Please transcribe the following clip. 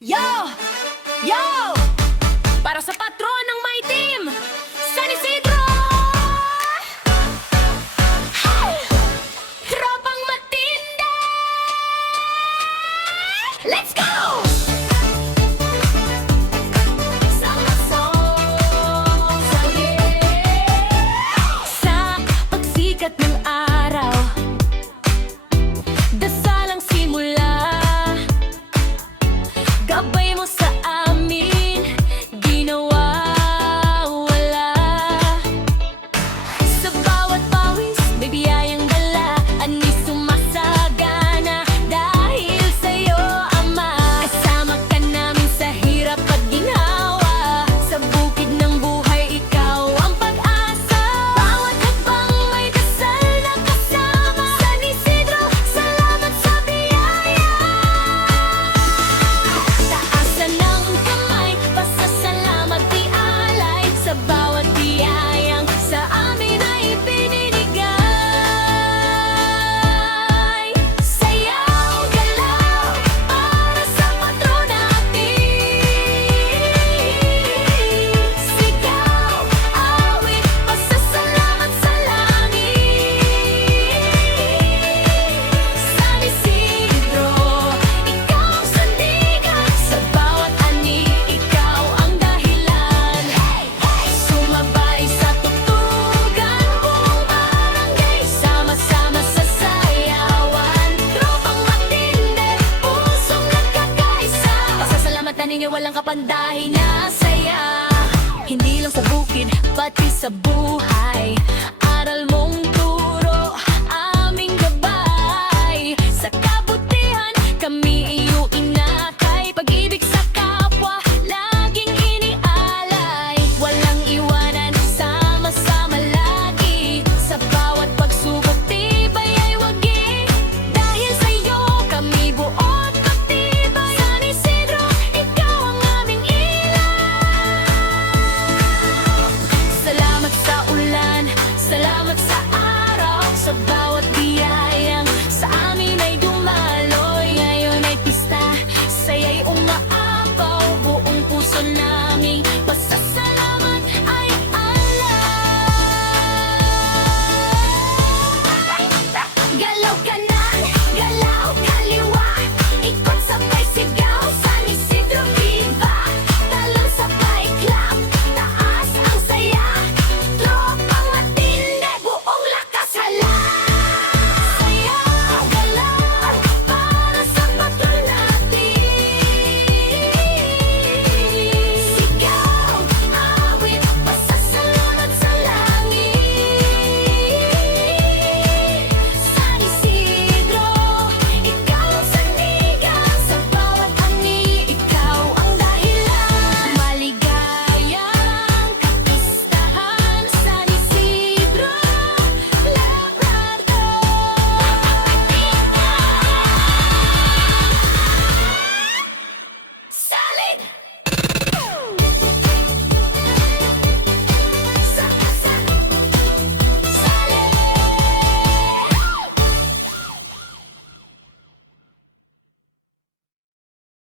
Yo! Yo! Para sa patron ng my team, San Isidro! Hey! Tropang matindi! Let's go! Sa pagsikat ng araw, dasalang simula. Gabay mo sa amin, ginawa wala. Sa bawat pawis, may biyayang dala, anis sumasagana. Dahil sa'yo, Ama, kasama ka namin sa hirap at ginhawa. Sa bukid ng buhay, ikaw ang pag-asa. Bawat hakbang may dasal na kasama. San Isidro, salamat sa biyaya. Taasan ng kamay, pasasalamat di alay sa bawat biyayang sa amin ay binibigay. Sayaw, galaw, para sa patron natin. Sigaw, awit, pasasalamat sa langit. San Isidro, ikaw ang sandigan. Sa bawat ani, ikaw ang dahilan. Sumabay sa tugtugan, buong barangay, sama-sama sa sayawan. Tropang matindi, pusong nagkakaisa. Pasasalamatan ninyo walang kapandahin na saya. Hindi lang sa bukid, pati sa buhay. Aral mong